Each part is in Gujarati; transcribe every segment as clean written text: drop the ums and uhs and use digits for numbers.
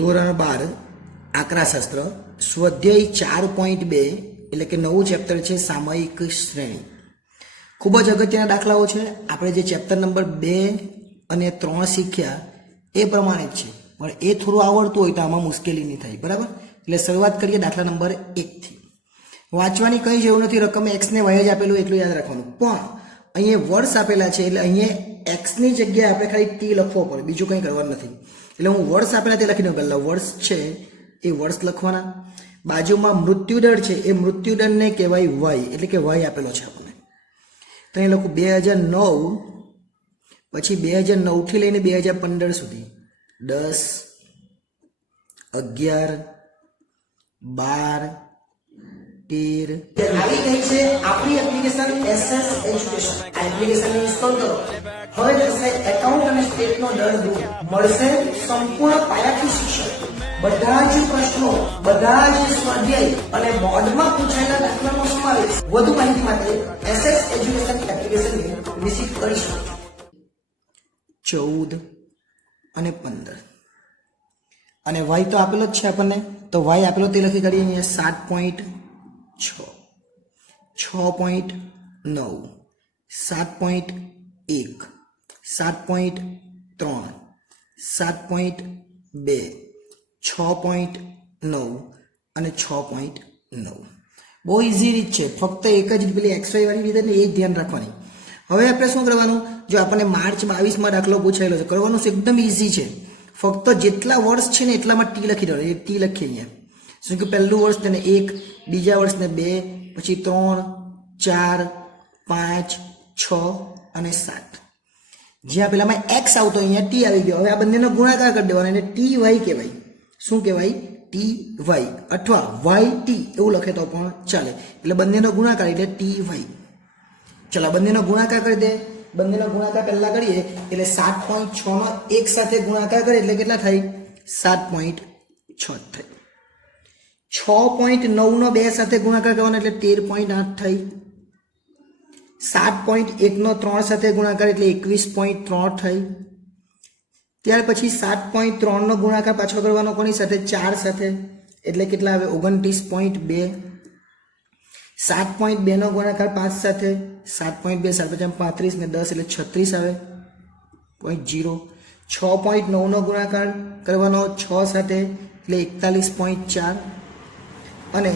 ધોરણ 12 આંકડાશાસ્ત્ર સ્વાધ્યાય 4.2 એટલે કે નવું ચેપ્ટર છે સામયિક શ્રેણી. ખૂબ જ અગત્યના દાખલાઓ છે. આપણે જે ચેપ્ટર નંબર 2 અને 3 શીખ્યા એ પ્રમાણે જ છે, પણ એ થોડું આવડતું હોય તો આમાં મુશ્કેલી નહીં થાય. બરાબર? એટલે શરૂઆત કરીએ દાખલા નંબર 1 થી. વાંચવાની કંઈ જરૂર નથી, રકમ x ને y જ આપેલું એટલું યાદ રાખવાનું. પણ અહીંયા વર્ષ આપેલા છે એટલે અહીંયા x ની જગ્યાએ આપણે ખાલી t લખવો પડે, બીજું કંઈ કરવાનું નથી. એટલે હું વર્ષ આપેલા તે લખી દઉં. પહેલાં વર્ષ છે એ વર્ષ લખવાના. બાજુમાં મૃત્યુદર છે એ મૃત્યુદરને કહેવાય y, એટલે કે y આપેલો છે આપણને. તો અહીં લખું 2009, પછી 2009 થી લઈને 2015 સુધી 10, 11, 12, 13 આવી ગઈ છે આપણી એપ્લિકેશન SS એજ્યુકેશન. આ એપ્લિકેશન ઇન્સ્ટોલ કરો. હવે થશે એકાઉન્ટ અને સ્ટેટનો દર દૂર. મળશે સંપૂર્ણ પાયાથી શિક્ષણ. બધા જ પ્રશ્નો, બધા જ સ્વાધ્યાય અને બોર્ડમાં પૂછાયેલા દાખલાનો સમાવેશ. વધુ માહિતી માટે SS એજ્યુકેશન એપ્લિકેશનને વિઝિટ કરી શકો. 14 અને 15 અને y તો આપેલો જ છે આપણને, તો y આપેલો તે લખી કાઢીએ. અહીંયા 7.6, 6.9, 7.1, 7.3, 7.2, 6.9 અને 6.9. બહુ ઇઝી રીત છે. ફક્ત એક જ પેલી XY વાળી રીતે ને એ જ ધ્યાન રાખવાની. હવે આપણે શું કરવાનું, જો આપણને માર્ચ 22માં દાખલો પૂછાયેલો છે, કરવાનું છે એકદમ ઇઝી છે. ફક્ત જેટલા વર્ષ છે ને એટલામાં ટી લખી દેવાનું. એ ટી લખીએ અહીંયા. શું કે પહેલું વર્ષ તેને 1, બીજા વર્ષને 2, પછી 3, 4, 5, 6 અને 7. જ્યાં પેલામાં x આવતો અહીંયા ટી આવી ગયો. હવે આ બંનેનો ગુણાકાર કરી દેવાનો, એને ty કહેવાય. શું કહેવાય? ty અથવા yt એવું લખે તો પણ ચાલે. એટલે બંનેનો ગુણાકાર એટલે ty. ચલો બંનેનો ગુણાકાર કરી દે. બંનેનો ગુણાકાર પહેલા કરીએ એટલે 7.6 નો એક સાથે ગુણાકાર કરીએ એટલે કેટલા થાય? 7.6 થાય. 6.9 નો 2 સાથે ગુણાકાર કરવાનો એટલે 13.8 થાય. 7.1 નો 3 સાથે ગુણાકાર એટલે 21.3 થાય. ત્યાર પછી 7.3 નો ગુણાકાર પાછો કરવાનો કોની સાથે? 4 સાથે, એટલે કેટલા આવે? 29.2. 7.2 નો ગુણાકાર 5 સાથે, 7.2 7 35 ને 10 એટલે 36 આવે. 0. 6.9 નો ગુણાકાર કરવાનો 6 સાથે એટલે 41.4 અને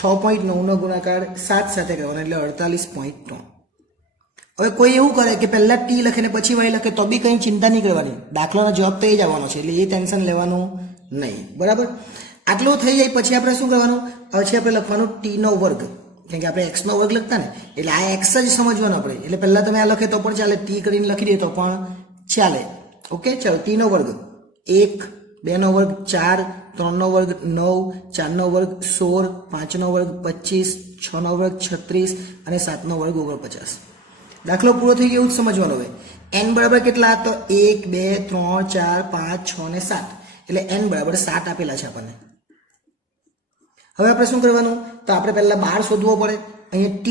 6.9 નો ગુણાકાર 7 સાથે કરવાનો એટલે 48.3. હવે કોઈ એવું કરે કે પહેલા ટી લખે ને પછી y લખે તો બી કંઈ ચિંતા નહીં કરવાની. દાખલાનો જવાબ તો એ જ આવવાનો છે, એટલે એ ટેન્શન લેવાનું નહીં. બરાબર? આટલું થઈ જાય પછી આપણે શું કરવાનું? પછી આપણે લખવાનું ટી નો વર્ગ, કેમ કે આપણે x નો વર્ગ લખતા ને, એટલે આ x જ સમજવાનું આપણે. એટલે પહેલા તમે આ લખે તો પણ ચાલે, ટી કરીને લખી દે તો પણ ચાલે. ઓકે, ચાલો ટી નો વર્ગ 1, 2 નો વર્ગ 4, 3 નો વર્ગ 9, 4 નો વર્ગ 16, 5 નો વર્ગ 25, 6 નો વર્ગ 36 અને 7 નો વર્ગ 49. દાખલો પૂરો થઈ ગયો એવું જ સમજવાનું. હવે n બરાબર કેટલા? તો 1, 2, 3, 4, 5, 6 અને 7. એટલે n બરાબર 7 આપેલા છે આપણને. હવે આપણે શું કરવાનું? તો આપણે પહેલા 12 શોધવો પડે. અહીંયા t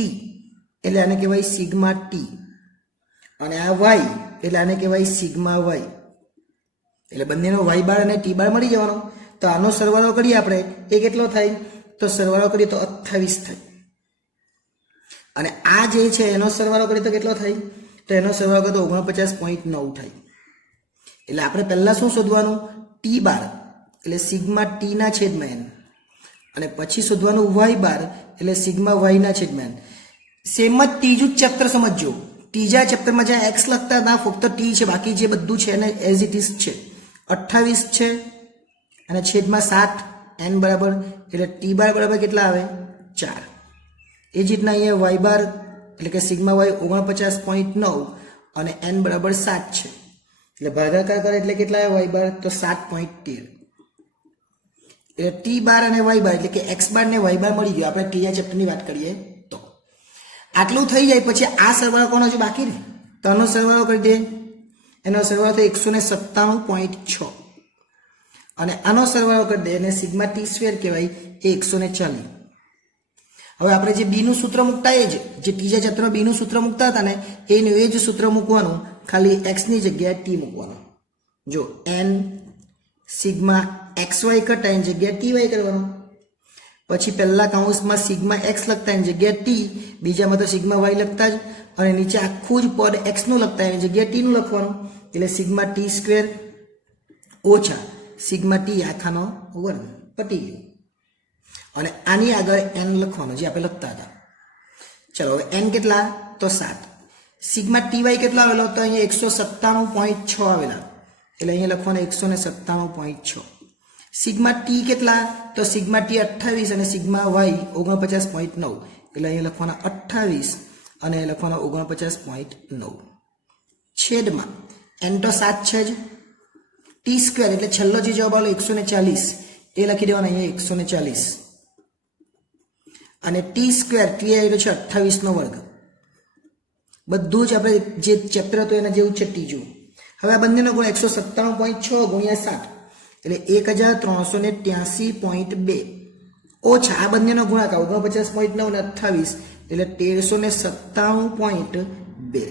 એટલે આને કહેવાય સિગ્મા t અને આ y એટલે આને કહેવાય સિગ્મા y. એટલે બંનેનો y બાર અને t બાર મળી જવાનો. તો આનો સરવાળો કરીએ આપણે, એ કેટલો થાય? તો સરવાળો કરીએ તો 28 થાય. અને આ જે છે એનો સરવાળો કરીએ તો કેટલો થાય? તો એનો સરવાળો કરીએ તો 49.9 થાય. એટલે આપણે પહેલા શું શોધવાનું? t બાર એટલે સિગ્મા t ના છેદમાં n, અને પછી શોધવાનું y બાર એટલે સિગ્મા y ના છેદમાં n. સેમ જ ત્રીજું ચેપ્ટર સમજજો. ત્રીજા ચેપ્ટરમાં જ્યાં x લખતા હતા ફક્ત t છે, બાકી જે બધું છે એને એઝ ઇટ ઇઝ છે. 28 છે અને છેદમાં 7 n બરાબર, એટલે t બાર બરાબર કેટલા આવે? 4. એ જ રીતના અહીંયા y બાર એટલે કે સિગ્મા y 49.9 અને n બરાબર 7 છે. એટલે ભાગાકાર કરે એટલે કેટલા આવે y બાર? તો 7.13. એટલે t બાર અને y બાર એટલે કે x બાર ને y બાર મળી ગયો. આપણે ત્રીજા ચેપ્ટરની વાત કરીએ તો આટલું થઈ જાય પછી આ સરવાળો કોનો હજુ બાકી ને, તો આનો સરવાળો કરી દે. એનો સરવાળો તો 197.6 અને આનો સરવાળો કરી દે, એને સિગ્મા t સ્ક્વેર કહેવાય, એ 140. હવે આપણે જે બી નું સૂત્ર મૂકતા એ જ જે ત્રીજા ચેપ્ટરમાં બી નું સૂત્ર મૂકતા હતા ને એનું એ જ સૂત્ર મૂકવાનું, ખાલી x ની જગ્યાએ t મૂકવાનું. જો n સિગ્મા એક્સ વાય કરતા એની જગ્યાએ ટી વાય કરવાનો. પછી પહેલા કૌંસમાં સિગ્મા એક્સ લખતા એની જગ્યાએ ટી, બીજામાં તો સિગ્મા વાય લખતા જ, અને નીચે આખું જ પદ એક્સનું લખતા એની જગ્યાએ ટીનું લખવાનું. એટલે સિગ્મા ટી સ્ક્વેર ઓછા સિગ્મા ટી આખાનો વર્ગ પટી ગયું. અને આની આગળ એન લખવાનો જે આપણે લખતા હતા. ચલો હવે એન કેટલા? તો 7. સિગ્મા ટી વાય કેટલો આવેલો? તો અહીંયા 197.6 આવેલા, એટલે અહીંયા લખવાનું 197.6. સિગ્મા ટી કેટલા? તો સિગ્મા ટી 28 અને સિગ્મા વાય 49.9, એટલે અહીંયા લખવાના 28 અને લખવાના 49.9. છેદમાં એન તો 7 છે જ, ટી સ્ક્વેર એટલે છેલ્લો જે જવાબ આવેલો 140 એ લખી દેવાનો અહીંયા 140, અને ટી સ્ક્વેર ટી આવેલો છે 28 નો વર્ગ. બધું જ આપણે જે ચેપ્ટર હતું એના જેવું છે ત્રીજું. હવે આ બંનેનો ગુણ 197.6 ગુણ્યા 7 એટલે 1383.2 ઓછા આ બંનેનો ગુણાકાર 49.9 અને 28 એટલે 1397.2.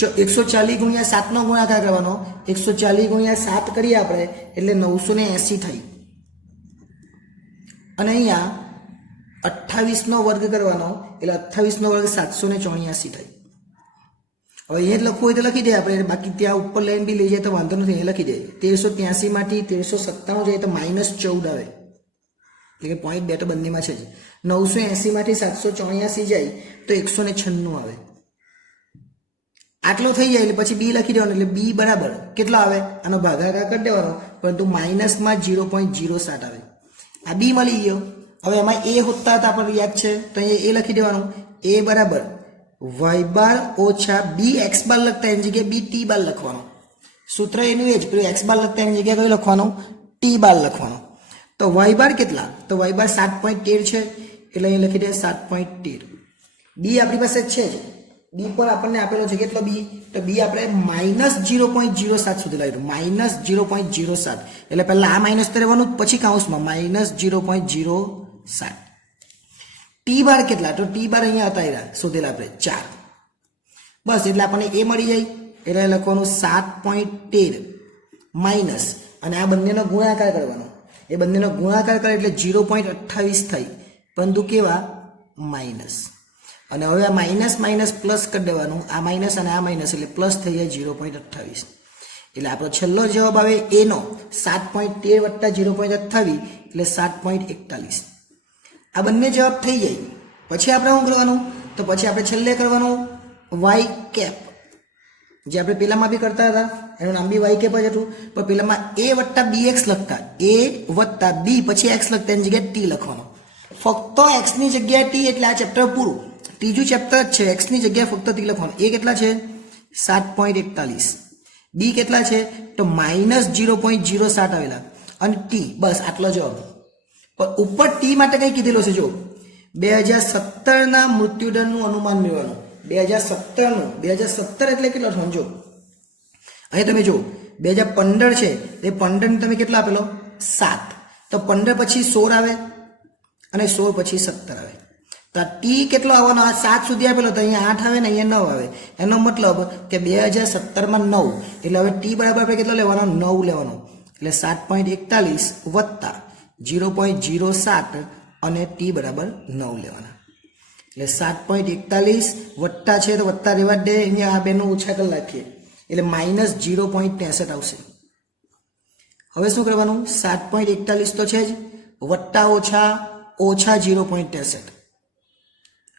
140 ગુણ્યા 7 નો ગુણાકાર કરવાનો, 140 ગુણ્યા 7 કરીએ આપણે એટલે 980 થઈ, અને અહીંયા 28 નો વર્ગ કરવાનો એટલે 28 નો વર્ગ 784 થઈ. હવે અહીંયા લખવું હોય તો લખી દે આપણે, બાકી ત્યાં ઉપર લાઈન બી લઈ જાય તો વાંધો નથી, એ લખી દે. 1383 માંથી 1397 જાય તો -14 આવે, એટલે કે પોઈન્ટ 2 તો બંનેમાં છે જ. 980 માંથી 784 જાય તો 196 આવે. આટલો થઈ જાય એટલે પછી બી લખી દેવાનો, એટલે બી બરાબર કેટલો આવે? આનો ભાગાકાર કરી દેવાનો, પરંતુ માઇનસમાં 0.07 આવે. આ બી મળી ગયો. હવે એમાં એ હોતા હતા આપણને યાદ છે, તો અહીંયા એ લખી દેવાનું. એ બરાબર વાય બાર ઓછા બી એક્સ બાર લખતા એની જગ્યાએ બી ટી બાર લખવાનો. સૂત્ર એનું એ જ, પેલું એક્સ બાર લખતા એની જગ્યાએ કયું લખવાનું? ટી બાર લખવાનો. તો વાય બાર કેટલા? તો વાય બાર 7.13 છે, એટલે અહીં લખી દે 7.13. બી આપણી પાસે છે જ, બી પર આપણને આપેલો છે કેટલો બી? તો બી આપણે -0.07 સુધી લાવ્યું, -0.07, એટલે પહેલા આ માઇનસ તો રહેવાનું, પછી કાઉન્સમાં -0.07. ટી બાર કેટલા? તો ટી બાર અહીંયા હતા શોધેલા આપણે 4. બસ એટલે આપણને એ મળી જાય, એટલે લખવાનું 7.13 માઇનસ, અને આ બંનેનો ગુણાકાર કરવાનો. એ બંનેનો ગુણાકાર કરે એટલે 0.28 થઈ, પરંતુ કેવા? માઇનસ. અને હવે આ માઇનસ માઇનસ પ્લસ કરી દેવાનું, આ માઇનસ અને આ માઇનસ એટલે પ્લસ થઈ જાય 0.28. એટલે આપણો છેલ્લો જવાબ આવે એનો 7.13 વત્તા 0.28 એટલે 7.41. આ બંને જવાબ થઈ જાય. પછી આપણે શું કરવાનું? તો પછી આપણે છેલ્લે કરવાનું વાય કેપ, જે આપણે પેલામાં બી કરતા હતા, એનું નામ બી વાય કેપ જ હતું, પણ પેલામાં એ વત્તા બી એક્સ લખતા, એ વત્તા બી પછી એક્સ લખતા એની જગ્યાએ ટી લખવાનો. ફક્ત એક્સની જગ્યાએ ટી, એટલે આ ચેપ્ટર પૂરું. ત્રીજું ચેપ્ટર જ છે, એક્સની જગ્યાએ ફક્ત ટી લખવાનું. એ કેટલા છે? 7.41. બી કેટલા છે? તો -0.07 આવેલા, અને ટી બસ આટલો જવાબ. પણ ઉપર ટી માટે કઈ કીધેલો છે? જો 2017 મૃત્યુદરનું અનુમાન મેળવવાનું. 2017 એટલે કેટલો સમજો. અહીં તમે જો 2015 છે, એ 15 તમે કેટલો આપેલો? 7. તો 15 પછી 16 આવે, અને 16 પછી 17 આવે. તો ટી કેટલો આવવાનો? આ 7 સુધી આપેલો, તો અહીંયા 8 આવે ને અહીંયા 9 આવે. એનો મતલબ કે 2017માં 9, એટલે હવે ટી બરાબર આપણે કેટલો લેવાનો? 9 લેવાનો. એટલે 7.41 વત્તા 0.07 અને ટી બરાબર 9 લેવાના. એટલે 7.41 વત્તા છે તો વત્તા રહેવા દે, અહીંયા આ બેનું ઓછા કરી નાખીએ એટલે -0.63 આવશે. હવે શું કરવાનું? 7.41 તો છે જ, વત્તા ઓછા ઓછા 0.63,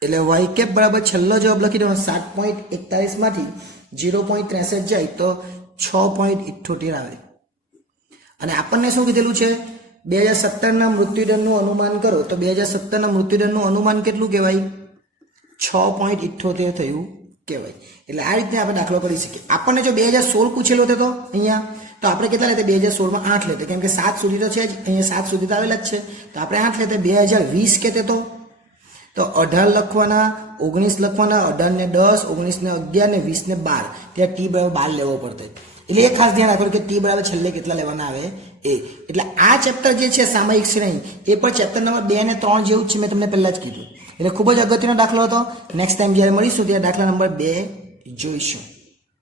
એટલે વાય કેપ બરાબર છેલ્લો જવાબ લખી દેવાનો. 7.41 માંથી 0.63 જાય તો 6.78 આવે. અને આપણને શું કીધેલું છે? 2017 મૃત્યુદરનું અનુમાન કરો, તો 2017 મૃત્યુદરનું અનુમાન કેટલું કહેવાય? 6.78 થયું કહેવાય. એટલે આ રીતે આપણે દાખલો કરી શકીએ. આપણને જો 2016 પૂછેલો હતો તો અહીંયા, તો આપણે કેટલા લેતે? 2016માં 8 લેતે, કેમ કે 7 સુધી તો છે જ, અહીંયા 7 સુધી તો આવેલા જ છે, તો આપણે 8 લેતે. 2020 કહેતે તો 18 લખવાના, 19 લખવાના, 18 ને 10, 19 ને 11 ને 20 ને 12, ત્યાં ટી બરાબર 12 લેવો પડતો. એટલે એ ખાસ ધ્યાન રાખો કે ટી બરાબર છેલ્લે કેટલા લેવાના આવે એ. એટલે આ ચેપ્ટર જે છે સામયિક શ્રેણી, એ પણ ચેપ્ટર નંબર 2 અને 3 જેવું જ છે, મેં તમને પહેલા જ કીધું. એટલે ખૂબ જ અગત્યનો દાખલો હતો. નેક્સ્ટ ટાઈમ જ્યારે મળીશું ત્યારે દાખલા નંબર 2 જોઈશું.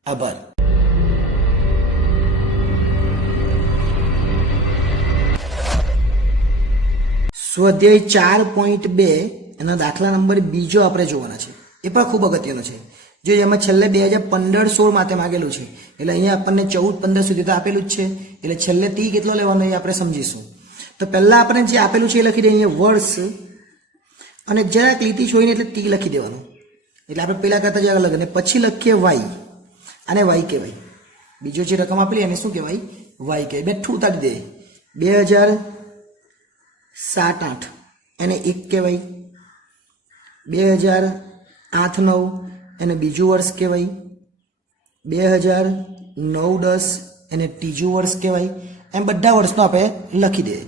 આભાર. સ્વાધ્યાય 4.2 એના દાખલા નંબર બીજો આપણે જોવાના છે. એ પણ ખૂબ અગત્યનો છે. જો એમાં છેલ્લે 2015-16 માટે માગેલું છે, એટલે અહીંયા આપણને 14-15 સુધી તો આપેલું જ છે, એટલે છેલ્લે ટી કેટલો લેવાનો એ આપણે સમજીશું. તો પહેલા આપણે જે આપેલું છે એ લખી દઈએ અહીંયા વર્ષ, અને જરાક લીટી છોડીને એટલે ટી લખી દેવાનું. એટલે આપણે પહેલા કરતા જ અલગ, અને પછી લખીએ વાય, અને વાય કહેવાય. બીજો જે રકમ આપેલી એને શું કહેવાય? વાય કહેવાય. બેઠું ઉતારી દે. 2007-8 એને 1 કહેવાય. 2008-9 એને બીજું વર્ષ કહેવાય. 2009-10 એને ત્રીજું વર્ષ કહેવાય. એમ બધા વર્ષનો આપણે લખી દઈએ.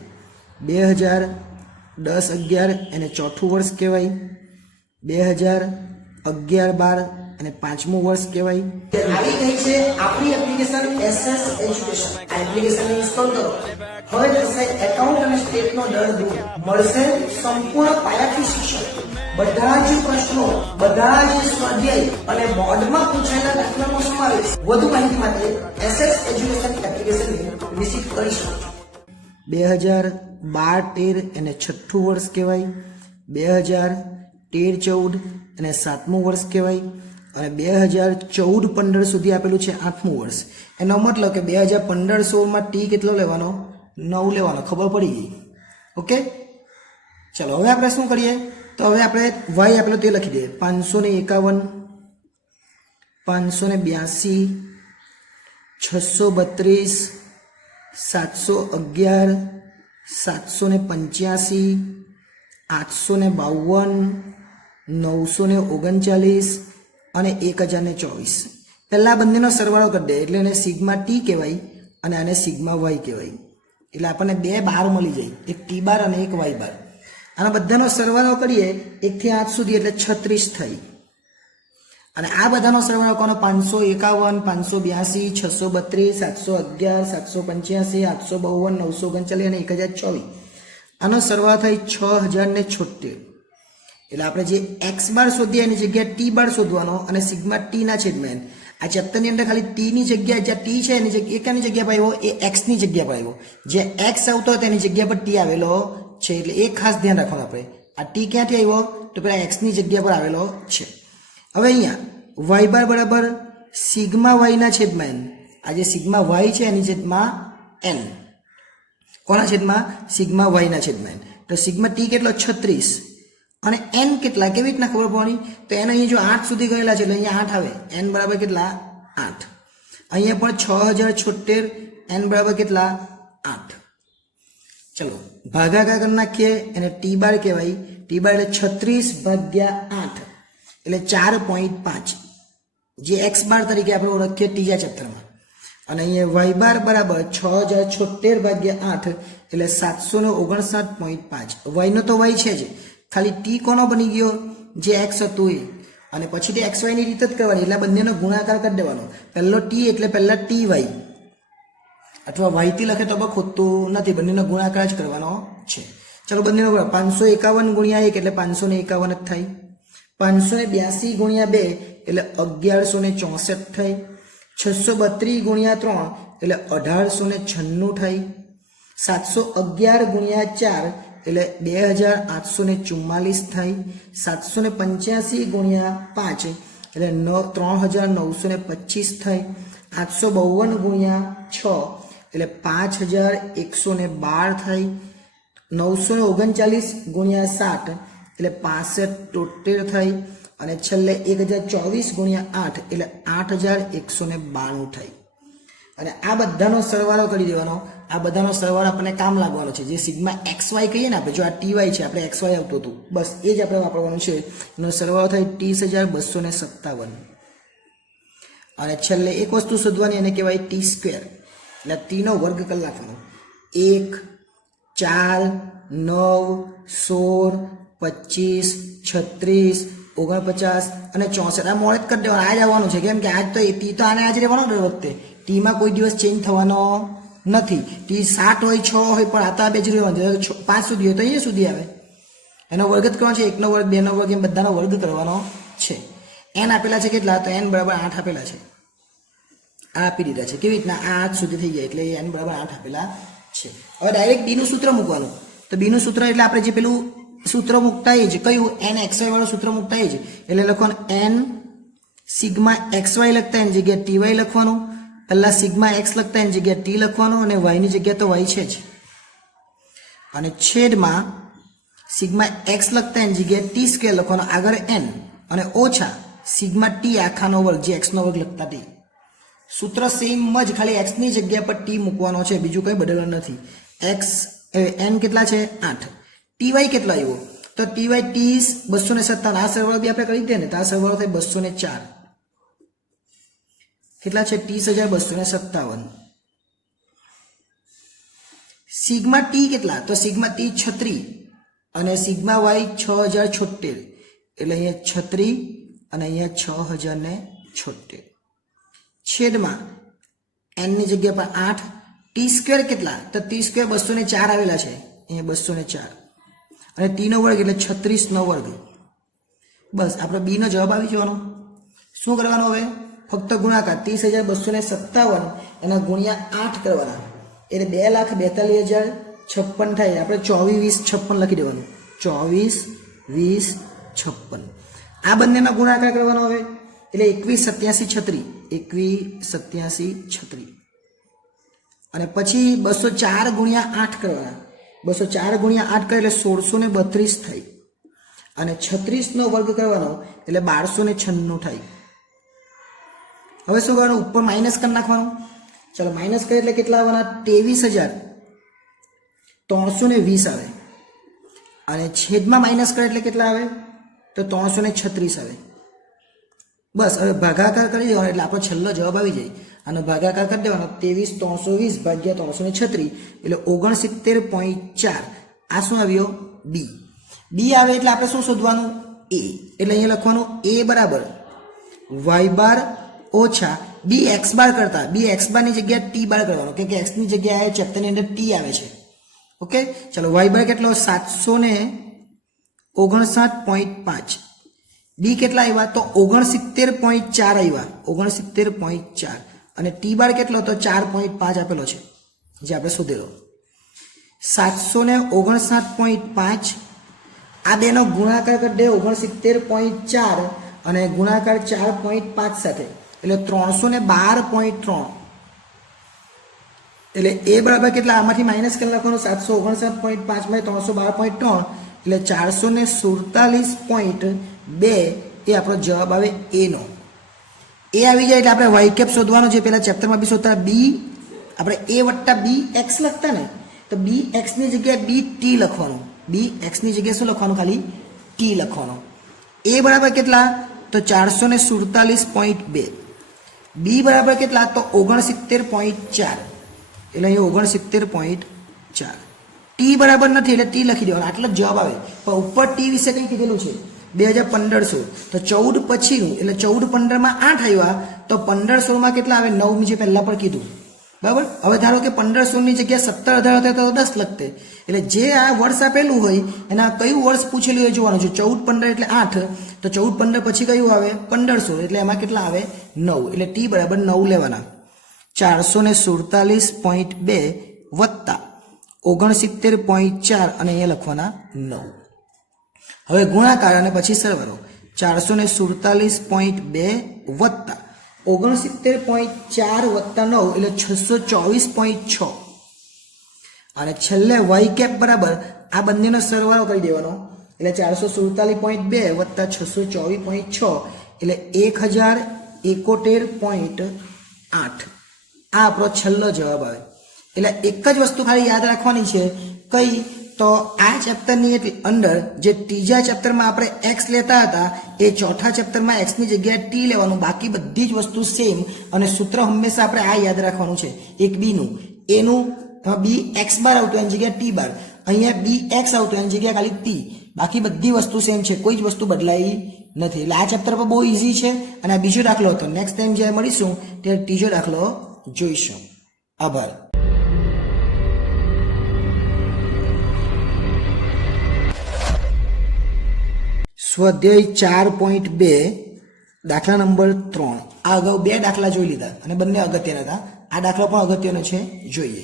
2010-11 એને ચોથું વર્ષ કહેવાય. 2011-12 એને પાંચમું વર્ષ કહેવાય. આવી ગઈ છે આપણી એપ્લિકેશન SS એજ્યુકેશન. આ એપ્લિકેશન ઇન્સ્ટોલ કરો. હવે થશે એકાઉન્ટ અને સ્ટેટનો દર દૂર. મળશે સંપૂર્ણ પાયાથી શિક્ષણ. બધા જ પ્રશ્નો, બધા જ સ્વાધ્યાય અને બોર્ડમાં પૂછાયેલા દાખલાનો સમાવેશ. વધુ માહિતી માટે SS એજ્યુકેશન એપ્લિકેશન વિઝિટ કરી શકો. 2012-13 એને છઠ્ઠું વર્ષ કહેવાય. 2013-14 એને સાતમું વર્ષ કહેવાય. અને 2014-15 સુધી આપેલું છે આઠમું વર્ષ. એનો મતલબ કે 2015-16 ટી કેટલો લેવાનો? 9 લેવાનો. ખબર પડી ગઈ? ઓકે, ચલો હવે આપણે શું કરીએ? તો હવે આપણે વાય આપેલું તે લખી દઈએ. 551, 582, 632, 711, 785, 852, 939 અને 1024. પહેલા બંનેનો સરવાળો કરી દે એટલે એને સિગ્મા ટી કહેવાય અને આને સિગ્મા વાય કહેવાય. એટલે આપણને બે બાર મળી જાય, એક ટી બાર અને એક વાય બાર. આના બધાનો સરવાળો કરીએ 1 થી 8 સુધી એટલે 36 થઈ. અને આ બધાનો સરવાળો કોનો? 551, 582, 632, 711, 785, 852, 939 અને 1024. આનો સરવાળો થાય 6076. એટલે આપણે જે એક્સ બાર શોધીએ એની જગ્યાએ ટી બાર શોધવાનો અને સિગ્મા ટી ના છેદમાં. આ ચેપ્ટરની અંદર ખાલી ટી ની જગ્યાએ જ્યાં ટી છે એની જગ્યાએ એકાની જગ્યા પર આવ્યો, એ એક્સ ની જગ્યા પર આવ્યો. જે એક્સ આવતો હોય તેની જગ્યા પર ટી આવેલો છે. એટલે એ ખાસ ધ્યાન રાખવાનું આપણે. આ ટી ક્યાંથી આવ્યો? તો પેલા એક્સ ની જગ્યા પર આવેલો છે. હવે અહીંયા વાય બાર બરાબર સિગ્મા વાય ના છેદમાં એન. આ જે સિગ્મા વાય છે એની છેદમાં એન. કોના છેદમાં? સિગ્મા વાય ના છેદમાં એન. તો સિગ્મા ટી કેટલો? 36. અને એન કેટલા? કેવી રીતના ખબર પડવાની? તો એન અહીંયા જો 8 સુધી ગયેલા છે એટલે અહીંયા 8 આવે. એન બરાબર કેટલા? 8. અહીંયા પણ 6076. એન બરાબર કેટલા? 8. ચલો ભાગાકાર કરી નાખીએ. એને ટી બાર કહેવાય. ટી બાર એટલે 36/8 એટલે 4.5, જે એક્સ બાર તરીકે આપણે ઓળખીએ ત્રીજા ચેપ્ટરમાં. અને અહીંયા વાય બાર બરાબર 6076/8 એટલે 759.5. વાયનો તો વાય છે જ, ખાલી ટી કોનો બની ગયો? જે એક્સ હતું એ. અને પછી તે એક્સ વાયની રીત જ કરવાની. એટલે બંનેનો ગુણાકાર કરી દેવાનો. પહેલો ટી એટલે પહેલા ટી વાય, અથવા વાયથી લખે તો પણ ખોટું નથી, બંનેનો ગુણાકાર જ કરવાનો છે. ચલો બંનેનો 551 ગુણ્યા 1 એટલે 551 જ થાય. 582 ગુણ્યા 2 એટલે 1164 થાય. 632 ગુણ્યા 3 એટલે 1896 થાય. 711 ગુણ્યા 4 એટલે 2844 થાય. 785 ગુણ્યા 5 એટલે 3925 થાય. 852 ગુણ્યા 6 એટલે 5112 થાય. 939 ગુણ્યા 7 એટલે 6573 થાય. અને છેલ્લે 1024 ગુણ્યા 8 એટલે 8192 થાય. અને આ બધાનો સરવાળો કરી દેવાનો. આ બધાનો સરવાળો આપણને કામ લાગવાનો છે. જે સિગ્મા એક્સ વાય કહીએ ને આપણે, જો આ ટી વાય છે, આપણે એક્સ વાય આવતું હતું, બસ એ જ આપણે વાપરવાનું છે. એનો સરવાળો થાય 30257. અને છેલ્લે એક વસ્તુ શોધવાની, એને કહેવાય ટી સ્ક્વેર. એટલે ટીનો વર્ગ કરી નાખવાનો. 1, 4, 9, 16, 25, 36, 49 અને 64. આ મોડે જ કરી દેવાનું. આ જ આવવાનું છે. કેમ કે આજ તો ટી તો આને આજ રહેવાનો દર વખતે. ટીમાં કોઈ દિવસ ચેન્જ થવાનો નથી. ટી 7 હોય, 6 હોય, પણ આ તો આ બે જ રહેવાનું. 5 સુધી હોય તો અહીંયા સુધી આવે. એનો વર્ગ જ કરવાનો છે. 1નો વર્ગ, 2નો વર્ગ, એમ બધાનો વર્ગ કરવાનો છે. એન આપેલા છે કેટલા? તો એન બરાબર 8 આપેલા છે. આ આપી દીધા છે. કેવી રીતના? આ 8 સુધી થઈ જાય એટલે એન બરાબર 8 આપેલા છે. હવે ડાયરેક્ટ ડી નું સૂત્ર મૂકવાનું. તો બીનું સૂત્ર એટલે આપણે જે પેલું સૂત્ર મૂકતા એ જ કયું NXY વાળું સૂત્ર મૂકતા એ જ એટલે લખવાનું N સિગ્મા XY લખતા એની જગ્યાએ TY લખવાનું, પહેલા સિગ્મા X લખતા એની જગ્યાએ T લખવાનું અને Y ની જગ્યાએ તો Y છે જ, અને છેદમાં સિગ્મા X લખતા એની જગ્યાએ T સ્ક્વેર લખવાનો, આગળ N અને ઓછા સિગ્મા T આખાનો વર્ગ જે X નો વર્ગ લખતા T. સૂત્ર સેમ જ, ખાલી X ની જગ્યા પર T મૂકવાનો છે, બીજું કંઈ બદલવાનું નથી. X N કેટલા છે 8, TY કેટલો આવ્યો તો TY 257, આ સરવાળો બી આપણે કરી દઈએ ને તો આ સરવાળો થાય 204, કેટલા છે 30,257. સિગ્મા T કેટલા તો સિગ્મા T 36 અને સિગ્મા Y 6076, એટલે અહીંયા 36 અને અહીંયા 6076 છેદમાં N ની જગ્યા પર 8, T સ્ક્વેર કેટલા તો T સ્ક્વેર 204 આવેલા છે, અહીંયા 204 અને T નો વર્ગ એટલે 36 નો વર્ગ. બસ આપણે બી નો જવાબ આવી જવાનો. શું કરવાનો હવે ફક્ત ગુણાકાર 30,257 એના ગુણ્યા 8 કરવાના એટલે 2,42,056 થાય. આપણે 24,20,56 લખી દેવાનું, 24,20,56. આ બંનેના ગુણાકાર કરવાનો હવે એટલે 21,87,36, 21,87,36 અને પછી 204 ગુણ્યા 8 કરવાના, 204 ગુણ્યા 8 કરે એટલે 1632 થાય અને 36 નો વર્ગ કરવાનો એટલે 1296 થાય. હવે શું કરવાનું ઉપર માઇનસ કરી નાખવાનું. ચલો માઇનસ કરીએ એટલે કેટલા આવવાના 23,320 આવે અને છેદમાં માઇનસ કરે એટલે કેટલા આવે તો 336 આવે. બસ હવે ભાગાકાર કરી દેવાનો એટલે આપણો છેલ્લો જવાબ આવી જાય અને ભાગાકાર કરી દેવાનો 23,320 ભાગ્યા 336 એટલે 69.4. આ શું આવ્યો બી. બી આવે એટલે આપણે શું શોધવાનું એ, એટલે અહીંયા લખવાનું એ બરાબર વાય બાર ઓછા બી એક્સ બાર કરતા બી એક્સ બારની જગ્યાએ ટી બાર કરવાનો, કેમ કે એક્સ ની જગ્યાએ ચેપ્ટરની અંદર ટી આવે છે. ઓકે ચલો વાય બાર કેટલો 759.5, બી કેટલા આવ્યા તો 69.4 આવ્યા, 69.4 અને ટી બાર કેટલો તો 4.5 આપેલો છે જે આપણે શોધેલો. 759.5 આ બેનો ગુણાકાર કરી દે 69.4 અને ગુણાકાર 4.5 સાથે એટલે 312.3 એટલે એ બરાબર કેટલા આમાંથી માઇનસ કરી નાખવાનું 759.5 માં 312.3 એટલે 447.2 એ આપણો જવાબ આવે એ નો. એ આવી જાય એટલે આપણે વાય કેપ શોધવાનો છે. પેલા ચેપ્ટરમાં બી શોધતા બી આપણે એ વત્તા બી એક્સ લખતા ને તો બી એક્સ ની જગ્યાએ બી ટી લખવાનું, બી એક્સ ની જગ્યાએ શું લખવાનું ખાલી ટી લખવાનું. એ બરાબર કેટલા તો 447.2, બી બરાબર કેટલા તો 69.4 એટલે અહીંયા 69.4, ટી બરાબર નથી એટલે ટી લખી દેવાનું, આટલો જ જવાબ આવે. પણ ઉપર ટી વિશે કંઈ કીધેલું છે 2500 તો 14 પછીનું એટલે 14 15 માં 8 આવ્યા તો 1516 માં કેટલા આવે 9 જે પહેલા પણ કીધું બરાબર. હવે ધારો કે 1516 ની જગ્યાએ 17 હતા તો 10 લખતે એટલે જે આ વર્ષ આપેલું હોય એના કયું વર્ષ પૂછેલું હોય જોવાનું છે. 14 15 એટલે 8 તો 14 15 પછી કયું આવે 1516 એટલે એમાં કેટલા આવે 9 એટલે ટી બરાબર 9 લેવાના. 447.2 વત્તા 69.4 અને અહીંયા લખવાના 9. હવે ગુણાકાર અને પછી સરવાળો 447.2 વત્તા 69.4 વત્તા 9 એટલે 624.6 અને છેલ્લે વાય કેપ બરાબર આ બંનેનો સરવાળો કરી દેવાનો એટલે 447.2 વત્તા 624.6 એટલે 1071.8 આ આપણો છેલ્લો જવાબ આવે. એટલે એક જ વસ્તુ ખાલી યાદ રાખવાની છે કઈ તો આ ચેપ્ટરની અંદર જે ત્રીજા ચેપ્ટરમાં આપણે એક્સ લેતા હતા એ ચોથા ચેપ્ટરમાં એક્સ ની જગ્યાએ ટી લેવાનું, બાકી બધી જ વસ્તુ સેમ અને સૂત્ર હંમેશા આપણે આ યાદ રાખવાનું છે. એક બીનું એનું બી એક્સ બાર આવતું એની જગ્યાએ ટી બાર, અહીંયા બી એક્સ આવતું એની જગ્યાએ ખાલી ટી, બાકી બધી વસ્તુ સેમ છે, કોઈ જ વસ્તુ બદલાઈ નથી. એટલે આ ચેપ્ટર પર બહુ ઇઝી છે અને આ બીજો દાખલો હતો. નેક્સ્ટ ટાઈમ જ્યારે મળીશું ત્યારે ત્રીજો દાખલો જોઈશું. આભાર. સ્વાધ્યાય 4.2 દાખલા નંબર 3. આ અગાઉ 2 દાખલા જોઈ લીધા અને બંને અગત્યના હતા. આ દાખલો પણ અગત્યનો છે, જોઈએ.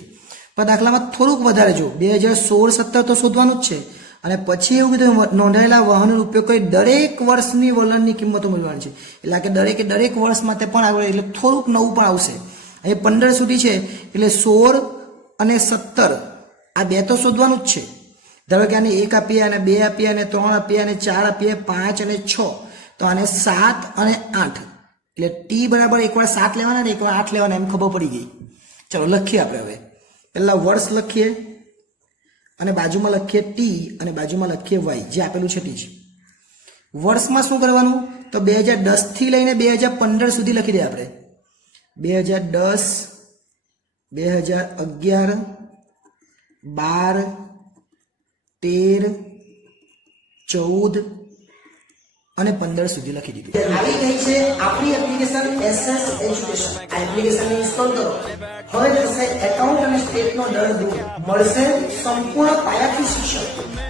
પણ દાખલામાં થોડુંક વધારે જો 2016-17 તો શોધવાનું જ છે અને પછી એવું કીધું નોંધાયેલા વાહનનો ઉપયોગ કરી દરેક વર્ષની વલણની કિંમતો મેળવવાની છે. એટલે કે દરેક વર્ષ માટે પણ આવે એટલે થોડુંક નવું પણ આવશે. અહીં 15 સુધી છે એટલે 16 અને 17 આ બે તો શોધવાનું જ છે. ધારો કે આને 1 આપીએ અને 2 આપીએ અને 3 આપીએ અને 4 આપીએ 5 અને 6 તો આને 7 અને 8 એટલે ટી બરાબર એકવાર 7 લેવાના ને એકવાર 8 લેવાના એમ ખબર પડી ગઈ. ચલો લખીએ આપણે હવે. પહેલા વર્ષ લખીએ અને બાજુમાં લખીએ ટી અને બાજુમાં લખીએ વાય જે આપેલું છે ટી. વર્ષમાં શું કરવાનું તો 2010 થી લઈને 2015 સુધી લખી દે આપણે. 2010 2011 12 13 14 અને 15 સુધી લખી દીધું. આવી ગઈ છે આપણી એપ્લિકેશન SS એજ્યુકેશન. આ એપ્લિકેશન ઇન્સ્ટોલ કરો. હવે થશે એકાઉન્ટ અને સ્ટેટનો દર દૂર. મળશે સંપૂર્ણ પાયાથી શિક્ષણ.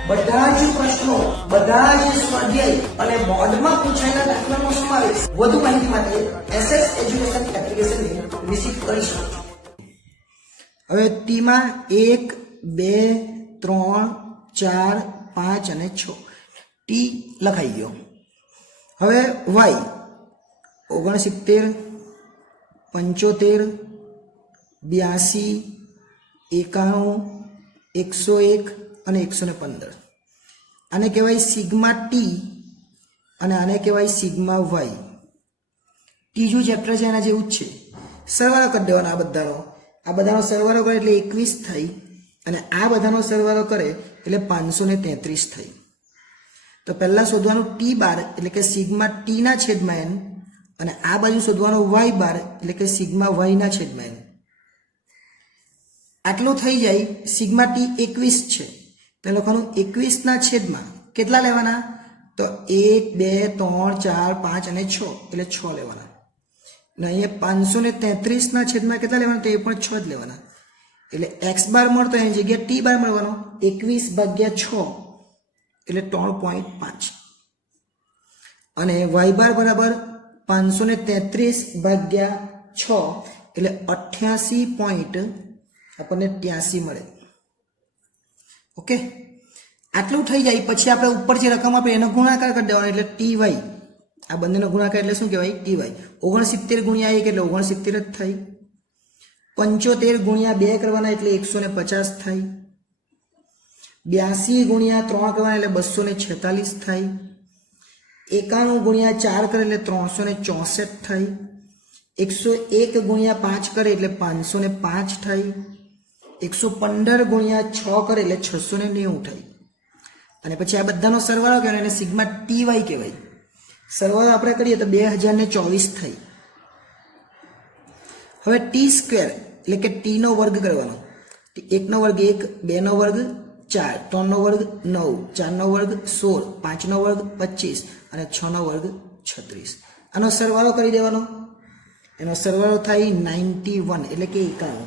બધા જ પ્રશ્નો, બધા જ સ્વાધ્યાય અને બોર્ડમાં પૂછાયેલા દાખલાનો સમાવેશ. વધુ માહિતી માટે SS એજ્યુકેશન એપ્લિકેશનને વિઝિટ કરી શકો છો. હવે ટીમાં 1 2 3 4 5 અને 6 ટી લખાઈ ગયો. હવે વાય 69 75 82 91 101 અને 115 આને કહેવાય સિગ્મા ટી અને આને કહેવાય સિગ્મા વાય. ત્રીજું ચેપ્ટર છે એના જેવું જ છે. સરવાળો કરી દેવાનો આ બધાનો સરવાળો કરે એટલે 21 થઈ અને આ બધાનો સરવાળો કરે એટલે 533 થઈ. તો પહેલા શોધવાનું ટી બાર એટલે કે સિગ્મા ટી ના છેદમાં એન અને આ બાજુ શોધવાનું વાય બાર એટલે કે સિગ્મા વાય ના છેદમાં એન. આટલું થઈ જાય. સિગ્મા ટી 21 છે તો લખવાનું 21 ના છેદમાં કેટલા લેવાના તો 1 2 3 4 5 અને 6 એટલે 6 લેવાના. અને અહીંયા 533 ના છેદમાં કેટલા લેવાના તો એ પણ 6 જ લેવાના. એટલે x બાર મળતો એની જગ્યાએ ટી બાર મળવાનો 21/6 એટલે 3.5 અને y બાર બરાબર 533/6 એટલે 88 આપણને 83 મળે. ઓકે, આટલું થઈ જાય પછી આપણે ઉપર જે રકમ આપે એનો ગુણાકાર કરી દેવાનો એટલે ટી વાય. આ બંનેનો ગુણાકાર એટલે શું કહેવાય ટી વાય. 69 ગુણ્યા 1 એટલે 69 જ થાય. 75 ગુણ્યા 2 કરવાના એટલે 150 થાય. 82 ગુણ્યા 3 કરવાના એટલે 246 થાય. 91 ગુણ્યા 4 કરે એટલે 364 થાય. 101 ગુણ્યા 5 કરે એટલે 505 થાય. 115 ગુણ્યા 6 કરે એટલે 690 થાય. અને પછી આ બધાનો સરવાળો કહેવાય અને સિગ્મા ટી વાય કહેવાય. સરવાળો આપણે કરીએ તો 2024 થાય. હવે ટી સ્ક્વેર એટલે કે ટી નો વર્ગ કરવાનો. 1 નો વર્ગ 1, 2 નો વર્ગ 4, 3 નો વર્ગ 9, 4 નો વર્ગ 16, 5 નો વર્ગ 25 અને 6 નો વર્ગ 36. આનો સરવાળો કરી દેવાનો. એનો સરવાળો થાય 91 એટલે કે 91.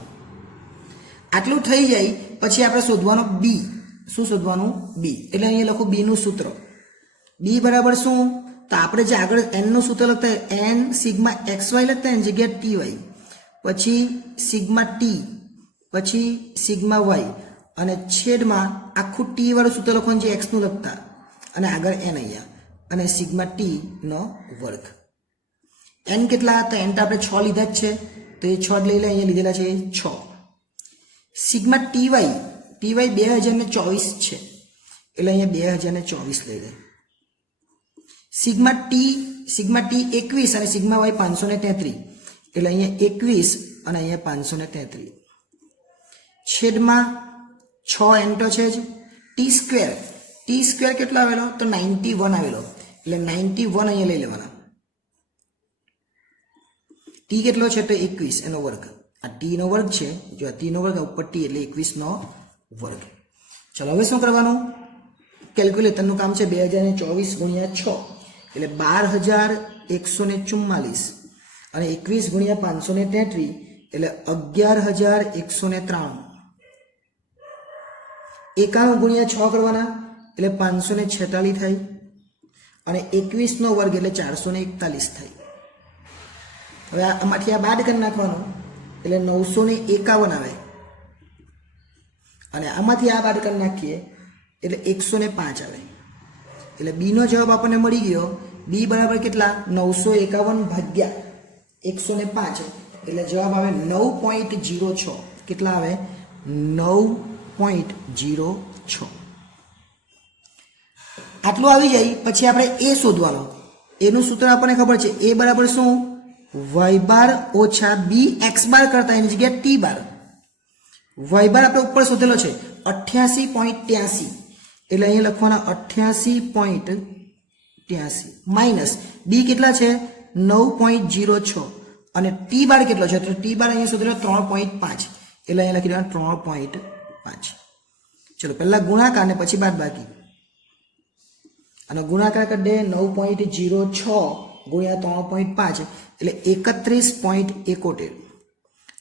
આટલું થઈ જાય પછી આપણે શોધવાનું બી. શું શોધવાનું બી એટલે અહીંયા લખો બી નું સૂત્ર. બી બરાબર શું તો આપણે જે આગળ એન નું સૂત્ર લખતા એન સિગ્મા એક્સ વાય લખતા એની જગ્યાએ ટી વાય પછી સિગ્મા ટી પછી સિગ્મા વાય અને છેદમાં આખું ટી વાળું સૂત્ર લખવાનું જે એક્સ નું લખતા અને આગળ એન અહીંયા અને સિગ્મા ટી નો વર્ગ. એન કેટલા તો એન તો આપણે 6 લીધા જ છે તો એ 6 લઈ લે. અહીંયા લીધેલા છે 6. સિગ્મા ટી વાય 2024 છે એટલે અહીંયા 2024 લઈ લે. સિગ્મા ટી 21 અને સિગ્મા વાય 533 એટલે અહીંયા 21 અને અહીંયા 533 છેદમાં 6 એન તો છે જ. ટી સ્ક્વેર કેટલો આવેલો તો 91 આવેલો એટલે 91 અહીંયા લઈ લેવાના. ટી કેટલો છે તો 21 એનો વર્ગ. આ ટી નો વર્ગ છે. જો આ ટી નો વર્ગ ઉપર ટી એટલે 21 નો વર્ગ. ચલો હવે શું કરવાનું કેલ્ક્યુલેટરનું કામ છે. 2024 ગુણ્યા 6 એટલે 12144 અને 21 ગુણ્યા 533 એટલે 11193. 91 ગુણ્યા 6 કરવાના એટલે 546 થાય અને 21 નો વર્ગ એટલે 441 થાય. હવે આમાંથી આ બાદ કરી નાખવાનું એટલે 951 આવે. અને આમાંથી આ બાદ કરી નાખીએ એટલે 105 આવે. એટલે બીનો જવાબ આપણને મળી ગયો. બી બરાબર કેટલા? 951 ભાગ્યા 105. એટલે જવાબ આવે 9.06. કેટલા આવે? 9.06. આટલું આવી જાય પછી આપણે એ શોધવાનો. એનું સૂત્ર આપણને ખબર છે. એ બરાબર શું? વાય બાર ઓછા બી એક્સ બાર કરતા એની જગ્યાએ ટી બાર. વાય બાર આપણે ઉપર શોધેલો છે 88.83. એટલે અહીંયા લખવાના 88.83 માઇનસ બી કેટલા છે? 9.06 અને ટી બાર કેટલો છે? તો ટી બાર અહીંયા શોધેલો 3.5. એટલે અહીંયા લખી દેવાનું 3.5. ચલો પહેલા ગુણાકાર ને પછી બાદબાકી. અને ગુણાકાર કરી દે 9.06 ગુણ્યા 3.5 એટલે 31.71.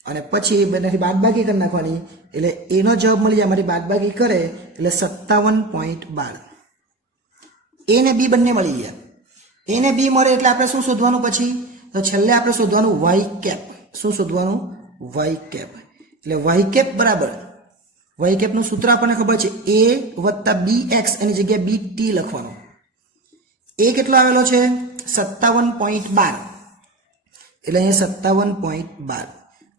અને પછી બેનાથી બાદબાકી કરી નાખવાની એટલે એનો જવાબ મળી જાય. અમારી બાદબાકી કરે એટલે 57.12. એ ને બી બંને મળી ગયા. એ ને બી મળે એટલે આપણે શું શોધવાનું પછી? તો છેલ્લે આપણે શોધવાનું વાય કેપ. શું શોધવાનું? Y cap. એટલે વાય કેપ બરાબર વાય કેપનું સૂત્ર આપણને ખબર છે. એ વત્તા બી એક્સ એની જગ્યાએ બી ટી લખવાનું. એ કેટલો આવેલો છે? 57.12. એટલે અહીંયા 57.12.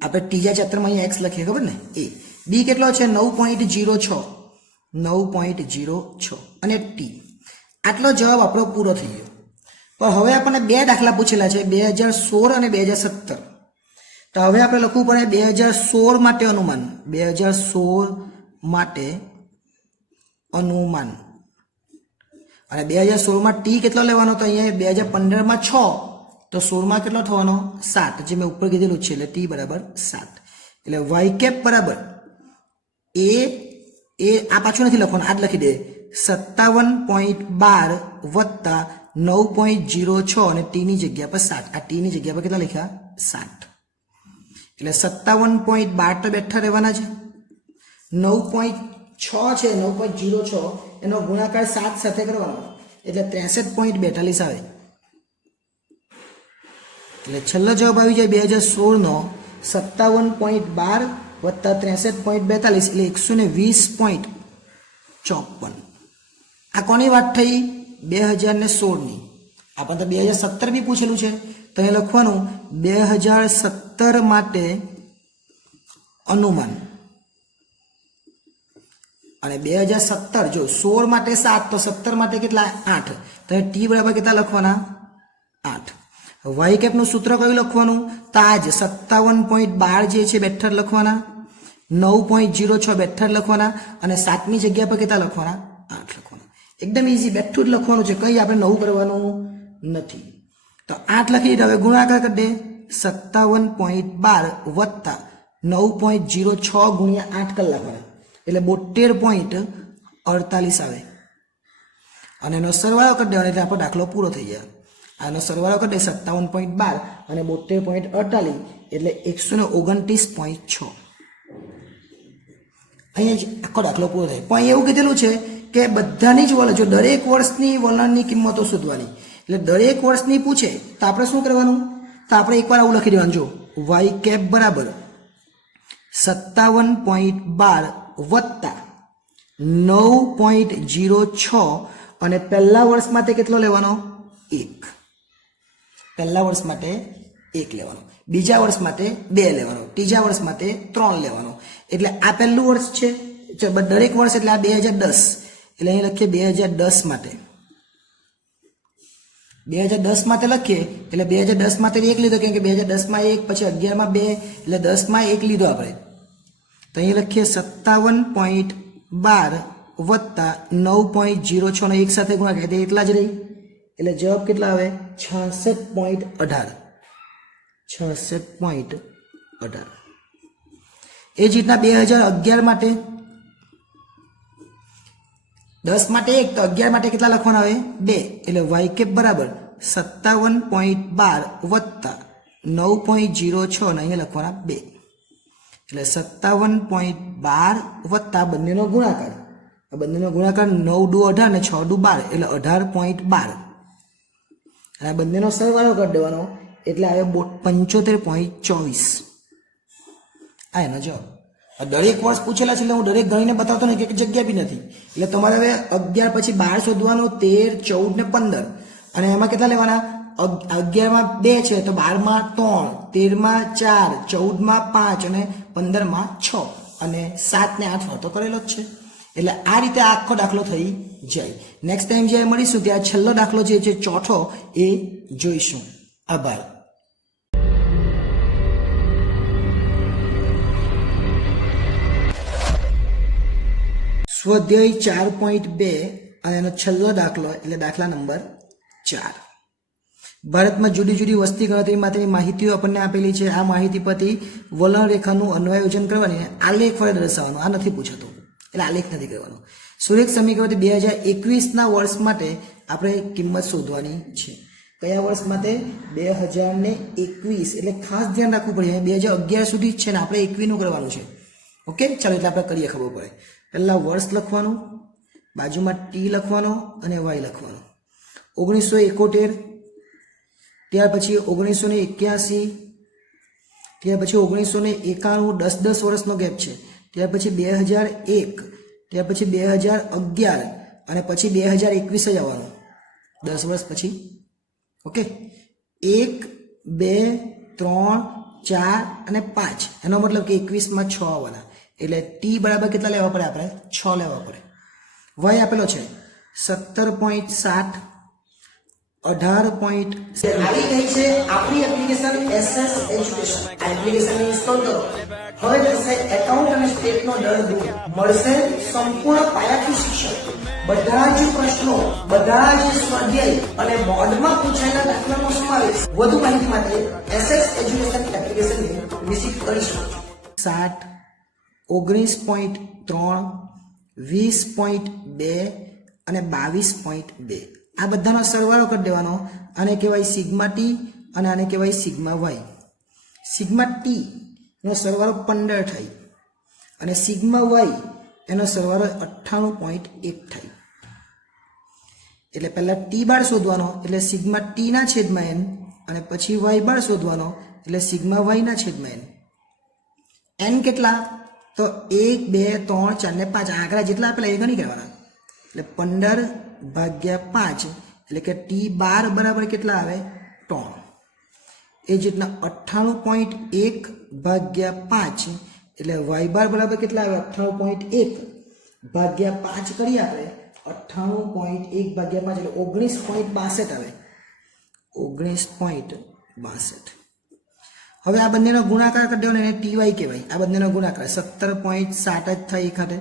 આપણે ત્રીજા ચેપ્ટરમાં અહીંયા એક્સ લખીએ ખબર ને. એ બી કેટલો છે? 9.06. 9.06 અને ટી. આટલો જવાબ આપણો પૂરો થઈ ગયો. પણ હવે આપણને બે દાખલા પૂછેલા છે 2016 અને 2017. તો હવે આપણે લખવું પડે 2016 માટે અનુમાન. 2016 માટે અનુમાન. અને 2016 માં ટી કેટલો લેવાનો? તો અહીંયા 2015 માં 6 તો 16 માં કેટલો થવાનો? 7. જે મેં ઉપર કીધેલું છે. એટલે ટી બરાબર 7. એટલે વાય કેપ બરાબર એ આ પાછું નથી લખવાનું, આ જ લખી દે 57.12 વત્તા 9.06 અને ટીની જગ્યા પર 7. આ ટીની જગ્યા પર કેટલા લખ્યા? 7. એટલે 57.12 તો બેઠા રહેવાના છે. 9.6 છે 9.06 એનો ગુણાકાર 7 સાથે કરવાનો એટલે 63.42 આવે. એટલે છેલ્લો જવાબ આવી જાય 2016 નો 57.12 વત્તા 63.42 એટલે 120.54. આ કોની વાત થઈ? 2016 ની. આપણને તો 2017 બી પૂછેલું છે તો એ લખવાનું 2017 માટે અનુમાન. અને 2017 જો 16 માટે 7 તો 17 માટે કેટલા? 8. તો ટી બરાબર કેટલા લખવાના? 8. વાય કેપનું સૂત્ર કયું લખવાનું? તો આ જ 57.12 જે છે બેઠર લખવાના, 9.06 બેઠર લખવાના અને 7ની જગ્યા પર કેટલા લખવાના? 8 લખવાના. એકદમ ઈઝી બેઠું જ લખવાનું છે, કંઈ આપણે નવું કરવાનું નથી. તો 8 લખી દીધા. હવે ગુણાકાર કરી દે 57.12 વત્તા 9.06 ગુણ્યા 8 કલાક આવે એટલે 72.48 આવે. અને એનો સરવાળો કરી દેવાનો એટલે આપણો દાખલો પૂરો થઈ જાય. આનો સરવાળો કરી દે 57.12 અને 72.48 એટલે 129.6. અહીંયા જ આખો દાખલો પૂરો થાય. પણ એવું કીધેલું છે કે બધાની જ વલણ, જો દરેક વર્ષની વલણની કિંમતો શોધવાની. એટલે દરેક વર્ષની પૂછે તો આપણે શું કરવાનું? તો આપણે એકવાર આવું લખી દેવાનું. જો વાય કેપ બરાબર 57.12 વત્તા 9.06 અને પહેલા વર્ષ માટે કેટલો લેવાનો? 1. પહેલા વર્ષ માટે 1 લેવાનો, બીજા વર્ષ માટે 2 લેવાનો, ત્રીજા વર્ષ માટે 3 લેવાનો. એટલે આ પહેલું વર્ષ છે દરેક વર્ષ એટલે આ 2010. એટલે અહીં લખીએ 2010 માટે. 2010 માટે લખીએ એટલે 2010 માટે 1 લીધો કેમ કે 2010 માં 1 પછી 11 માં 2 એટલે 10 માં 1 લીધો આપણે. તો અહીં લખીએ 57.12 વત્તા 9.06 નો એક સાથે ગુણાકાર એટલા જ રહી. એટલે જવાબ કેટલા આવે? 66.18. 66.18. એ જ રીતના 2011 માટે 10 માટે 1 તો 11 માટે કેટલા લખવાના આવે? 2. એટલે વાય કેપ બરાબર 57.12 વત્તા 9.06 ને અહીંયા લખવાના 2. એટલે 57.12 વત્તા બંનેનો ગુણાકાર. આ બંનેનો ગુણાકાર 9 દુ 18 ને 6 દુ 12 એટલે 18.12. અને બંનેનો સરવાળો કરી દેવાનો એટલે આવે 75.24. આ એનો જવાબ. દરેક વર્ષ પૂછેલા છે એટલે હું દરેક ગણીને બતાવતો ને એક જગ્યા બી નથી. એટલે તમારે હવે 11 પછી 12 શોધવાનો, 13, 14 ને 15 અને એમાં કેટલા લેવાના? 11 માં 2 છે તો 12 માં 3, 13 માં 4, 14 માં 5 અને 15 માં 6 અને 7 ને 8 તો કરેલો જ છે. એટલે આ રીતે આખો દાખલો થઈ જાય. નેક્સ્ટ ટાઈમ જ્યારે મળીશું ત્યાં છેલ્લો દાખલો જે છે ચોથો એ જોઈશું. આભાર. સ્વાધ્યાય 4.2 અને એનો છેલ્લો દાખલો એટલે દાખલા નંબર 4. ભારતમાં જુદી જુદી વસ્તી ગણતરી માટેની માહિતીઓ આપણને આપેલી છે. આ માહિતી પરથી વલણ રેખાનું અન્વયોજન કરવાની આલેખ વડે દર્શાવવાનું. આ નથી પૂછાતું એટલે આલેખ નથી કરવાનો. સુરેખ સમીકરણથી 2021ના વર્ષ માટે આપણે કિંમત શોધવાની છે. કયા વર્ષ માટે? 2021. એટલે ખાસ ધ્યાન રાખવું પડે. 2011 સુધી જ છે ને આપણે 21નું કરવાનું છે. ઓકે, ચાલો એટલે આપણે કરીએ, ખબર પડે. પહેલાં વર્ષ લખવાનું, બાજુમાં ટી લખવાનો અને વાય લખવાનો. 1971, ત્યાર પછી 1981, ત્યાર પછી 1991, 10 વર્ષનો ગેપ છે. ત્યાર પછી 2001, ત્યાર પછી 2011 અને પછી 2021 જ આવવાનું, 10 વર્ષ પછી. ઓકે, 1, 2, 3, 4 અને 5 એનો મતલબ કે 21માં 6 આવવાના. એટલે ટી બરાબર કેટલા લેવા પડે? આપણે 6 લેવા પડે. વાય આપેલો છે 17.7, 18. આવી ગઈ છે આપણી એપ્લિકેશન SS એજ્યુકેશન. આ એપ્લિકેશન ઇન્સ્ટોલ કરો. હવે જશે એકાઉન્ટ અને સ્ટેટનો દર દૂર. મળશે સંપૂર્ણ પાયાથી શિક્ષણ. બધા જ પ્રશ્નો, બધા જ સ્વાધ્યાય અને બોર્ડમાં પૂછાયેલા દાખલાનો સમાવેશ. વધુ માહિતી માટે SS એજ્યુકેશન એપ્લિકેશનને વિઝિટ કરી શકો છો. 7, 19.3, 20.2 અને 22.2 આ બધાનો સરવાળો કરી દેવાનો. આને કહેવાય સિગ્મા ટી અને આને કહેવાય સિગ્મા વાય. સિગ્મા ટી નો સરવાળો 15 થાય અને સિગ્મા વાય એનો સરવાળો 98.1 થાય. એટલે પહેલા ટી બાર શોધવાનો એટલે સિગ્મા ટી ના છેદમાં એન અને પછી વાય બાર શોધવાનો એટલે સિગ્મા વાય ના છેદમાં એન. એન કેટલા? તો 1, 2, 3, 4 ને 5 આંકડા જેટલા આપેલા એ ગણી કરવાના. એટલે 15/5 એટલે કે ટી બાર બરાબર કેટલા આવે? 3. એ જ રીતના 98.1/5 એટલે વાય બાર બરાબર કેટલા આવે? 98.1/5 કરીએ આપણે 98.1/5 એટલે 19.62 આવે. 19.62. હવે આ બંનેનો ગુણાકાર કરી દેવાનો, એને ટીવાય કહેવાય. આ બંનેનો ગુણાકાર 17.7 જ થાય. એક હાથે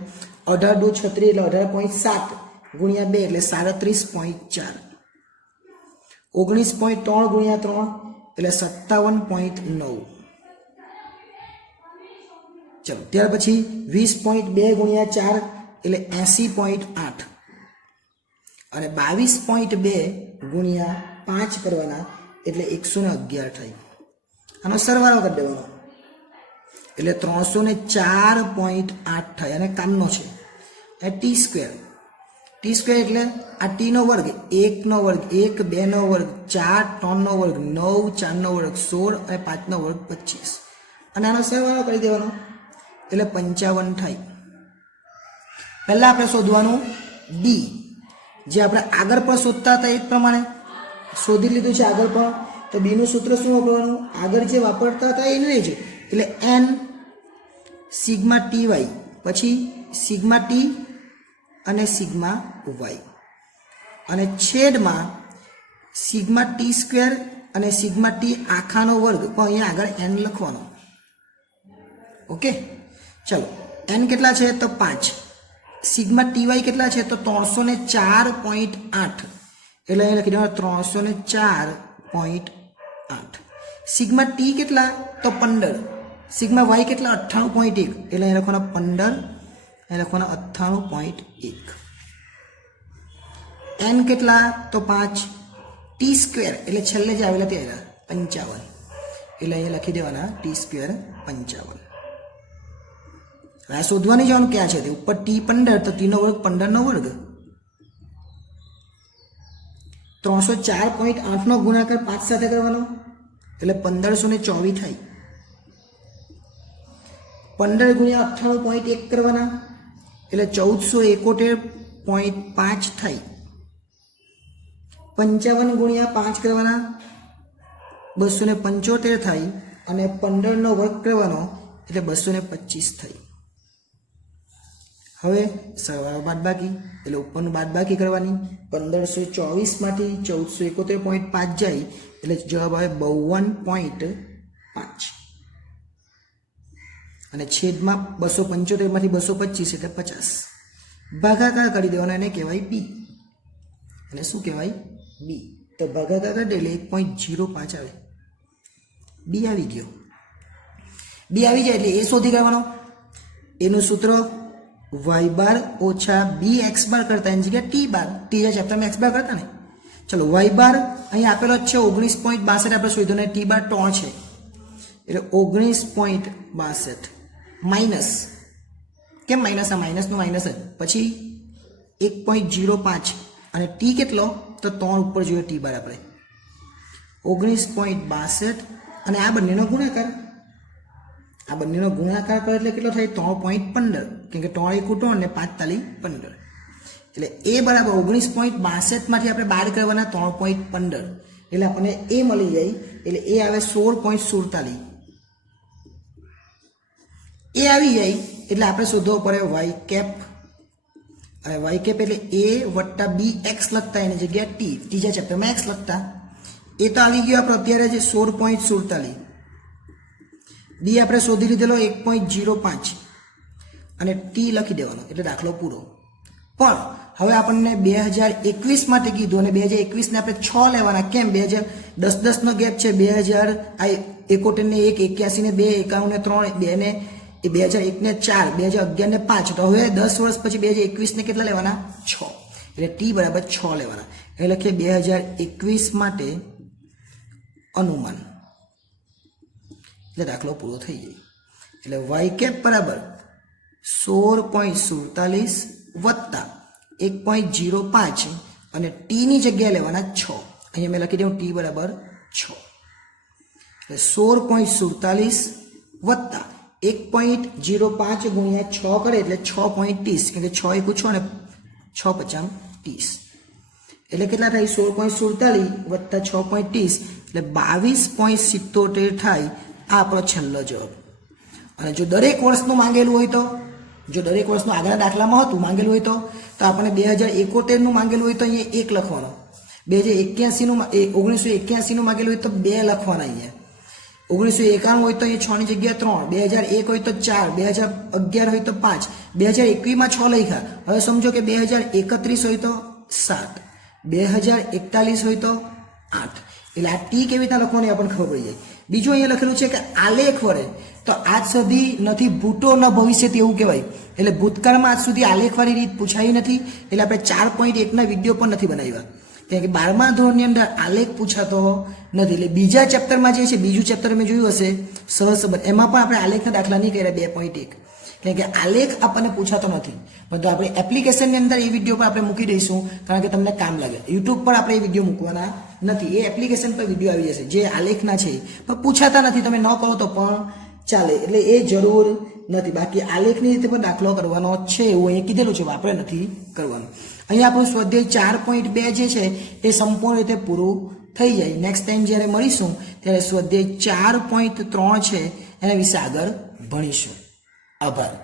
18 × 2 = 36 એટલે 18.7 ગુણ્યા 2 એટલે 37.4. 19.3 ગુણ્યા 3 એટલે 57.9. ચલો ત્યાર પછી 20.2 ગુણ્યા 4 એટલે 80.8 અને 22.2 ગુણ્યા 5 કરવાના એટલે 111 થાય. આનો સરવાળો કરી દેવાનો એટલે 304.8 થાય અને કામનો છે. T square. ટી સ્ક્વેર એટલે આ ટી નો વર્ગ, 1 નો વર્ગ, 1, 2 નો વર્ગ, 4, 3 નો વર્ગ, 9, 4 નો વર્ગ, 16 અને 5 નો વર્ગ 25 અને આનો સરવાળો કરી દેવાનો એટલે 55 થાય. પહેલા આપણે શોધવાનું ડી, જે આપણે આગળ પણ શોધતા હતા એ પ્રમાણે શોધી લીધું છે. આગળ પણ તો બી નું સૂત્ર શું વાપરવાનું? આગળ જે વાપરતા હતા એનું જ. એટલે એન સિગ્મા ટી વાય, પછી સિગ્મા ટી અને સિગ્મા વાય અને છેદમાં સિગ્મા ટી સ્ક્વેર અને સિગ્મા ટી આખાનો વર્ગ, પણ અહીંયા આગળ એન લખવાનો. ઓકે, ચલો એન કેટલા છે? તો 5. સિગ્મા ટી વાય કેટલા છે? તો 304.8 એટલે અહીં લખી દેવાનું 304.8. સિગ્મા ટી કેટલા? તો 15. સિગ્મા વાય કેટલા? 98.1 એટલે અહીં લખવાના 15, અહીં લખવાના 98.1. એન કેટલા? તો 5. ટી સ્ક્વેર એટલે છેલ્લે જે આવેલા તે 55 એટલે અહીંયા લખી દેવાના ટી સ્ક્વેર 55. આ શોધવાની જવાનું ક્યાં છે? ઉપર ટી 15 તો ટી નો વર્ગ 15 નો વર્ગ. 304.8 નો ગુણાકાર 5 સાથે કરવાનો એટલે 1524 થાય. 15 ગુણ્યા 98.1 કરવાના એટલે 1471.5 થાય. 55 ગુણ્યા 5 કરવાના 275 થાય અને 15 નો વર્ગ કરવાનો એટલે 225 થાય. હવે સરવાળો બાદબાકી એટલે ઉપરનું બાદબાકી કરવાની. 1524 માંથી 1471.5 જાય એટલે જવાબ આવે 52.5 અને છેદમાં 275 માંથી 225 એટલે 50. ભાગાકાર કરી દેવાનો, એને કહેવાય બી. અને શું કહેવાય? બી. તો ભાગાકાર કરી દે એટલે 1.05 આવે. બી આવી ગયો. બી આવી જાય એટલે એ શોધી કાઢવાનો. એનું સૂત્ર y બાર ઓછા બી એક્સ બાર કરતા એની જગ્યાએ ટી બાર, ત્રીજા ચેપ્ટરમાં એક્સ બાર કરતા ને. ચલો y બાર અહીં આપેલો જ છે 19.62 આપણે શોધ્યો ને ટી બાર 3 છે એટલે 19.62 માઇનસ, કેમ માઇનસ? આ માઇનસનું માઇનસ જ, પછી 1.05 અને ટી કેટલો? તો 3 ઉપર જોઈએ ટી બાર આપણે 19.62 અને આ બંનેનો ગુણાકાર. આ બંનેનો ગુણાકાર કરે એટલે કેટલો થાય? 3.15, કેમ કે 3 એકુ 3 અને 5 તાલી 15 એટલે એ બરાબર 19.62 માંથી આપણે બાદ કરવાના 3.15 એટલે આપણને એ મળી જાય એટલે એ આવે 16.47. એ આવી જાય એટલે આપણે શોધવો પડે વાય કેપ. અને વાય કેપ એટલે એ વત્તા બી એક્સ લખતા એની જગ્યાએ ટી, ત્રીજા ચેપ્ટરમાં એક્સ લખતા. એ તો આવી ગયો આપણે અત્યારે જે 16.47. બી આપણે શોધી લીધેલો 1.05 અને ટી લખી દેવાનો એટલે દાખલો પૂરો. પણ હવે આપણને 2021 માટે કીધું અને 2021 ને આપણે 6 લેવાના. કેમ? 2010 નો ગેપ છે. 2071 ને 1, 81 ને 2, 91 ને 3, 2 ને 2001 ને 4, 2011 ને 5. તો હવે 10 વર્ષ પછી 2021 ને કેટલા લેવાના? 6. એટલે ટી બરાબર 6 લેવાના. એટલે લખીએ 2021 માટે અનુમાન એટલે દાખલો પૂરો થઈ જાય. એટલે વાય કેપ બરાબર 16.47 વત્તા 1.05 અને ટી ની જગ્યાએ લેવાના 6. અહીંયા મેં લખી દઉં ટી બરાબર 6 એટલે 16.47 વત્તા 1.05 ગુણ્યા 6 કરે એટલે 6.30, કેમ કે 6 એકુ 6 અને 6 પચામ 30 એટલે કેટલા થાય? 16.47 વત્તા 6.30 એટલે 22.77 થાય. આ આપણો છેલ્લો જવાબ. અને જો દરેક વર્ષનું માંગેલું હોય તો, જો દરેક વર્ષનું આગળના દાખલામાં હતું માંગેલું હોય તો આપણે 2071 નું માંગેલું હોય તો અહીંયા 1 લખવાનો. 2081 નું 1981 નું માંગેલું હોય તો 2 લખવાના. અહીંયા 1991 હોય તો અહીંયા 6 ની જગ્યાએ 3, 2001 હોય તો 4, 2011 હોય તો 5, 2021 માં 6 લખ્યા. હવે સમજો કે 2031 હોય તો 7, 2041 હોય તો 8. એટલે આ ટી કેવી રીતના લખવાની આપણને ખબર પડી જાય. બીજું અહીંયા લખેલું છે કે આલેખ વડે, તો આજ સુધી નથી ભૂતો ન ભવિષ્ય એવું કહેવાય. એટલે ભૂતકાળમાં આજ સુધી આલેખવાળી રીત પૂછાઈ નથી. એટલે આપણે 4.1 ના વિડીયો પણ નથી બનાવ્યા, કારણ કે 12મા ધોરણની અંદર આલેખ પૂછાતો નથી. એટલે બીજા ચેપ્ટરમાં જે છે, બીજું ચેપ્ટર મેં જોયું હશે સહસંબંધ, એમાં પણ આપણે આલેખના દાખલા નહીં કર્યા 2.1, કારણ કે આલેખ આપણને પૂછાતો નથી. પરંતુ આપણે એપ્લિકેશનની અંદર એ વિડીયો પર આપણે મૂકી દઈશું, કારણ કે તમને કામ લાગે. યુટ્યુબ પર આપણે એ વિડીયો મૂકવાના નથી, એ એપ્લિકેશન પર વિડીયો આવી જશે જે આલેખના છે પણ પૂછાતા નથી. તમે ન કરો તો પણ ચાલે, એટલે એ જરૂર નથી. બાકી આલેખની રીતે પણ દાખલો કરવાનો છે એવું અહીંયા કીધેલું છે, આપણે નથી કરવાનું. અહીંયા આપણું સ્વાધ્યાય 4.2 જે છે એ સંપૂર્ણ રીતે પૂરું થઈ જાય. નેક્સ્ટ ટાઈમ જ્યારે મળીશું ત્યારે સ્વાધ્યાય 4.3 છે એના વિશે આગળ ભણીશું. આભાર.